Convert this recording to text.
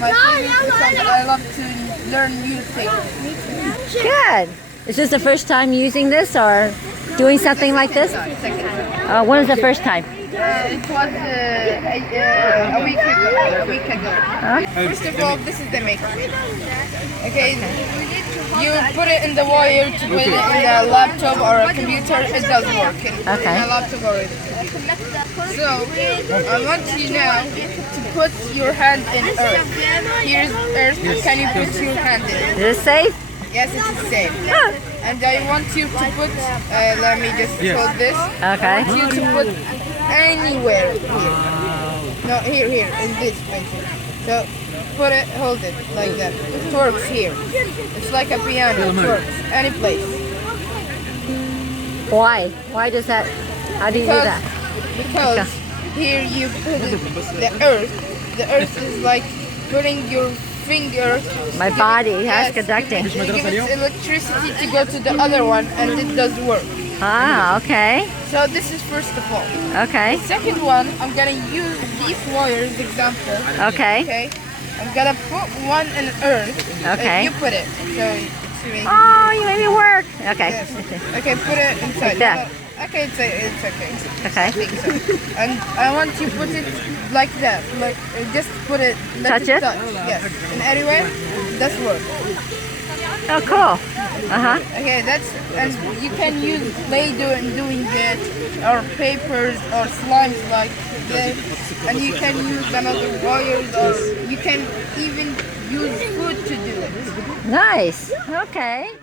my favorite because I love to learn new things. Good. Is this the first time using this or doing something like this? Second. When was the first time? It was a week ago. First of all, this is the maker. Okay, you put it in the wire to put it in a laptop or a computer. It does work in a laptop already. So I want you now to put your hand in earth. Here's earth. Can you put your hand in it? Is it safe? Yes, it is safe. And I want you to put, let me just hold this. Okay. I want you to put anywhere here. No, here, in this place. So put it, hold it like that. It works here. It's like a piano. It works any place. Why? Why does that? How do you do that? Because here you put the earth. The earth is like putting your finger. My body has conducting. You give it electricity to go to the other one, and it does work. Ah, okay. So this is first of all. Okay. Second one, I'm gonna use these wires example. Okay. Okay. I'm gonna put one in earth. Okay. You put it. So it's me. Oh, you made me work. Okay. Yes. Okay, put it inside. Like that. Okay, it's okay. Okay. I think so. And I want you to put it like that. Like just put it. Let Touch it? touch. Yes. And anywhere, that's work. Oh, cool. Okay, that's, and you can use Play-Doh in doing it, or papers, or slimes like this, and you can use another wires, or you can even use food to do it. Nice. Okay.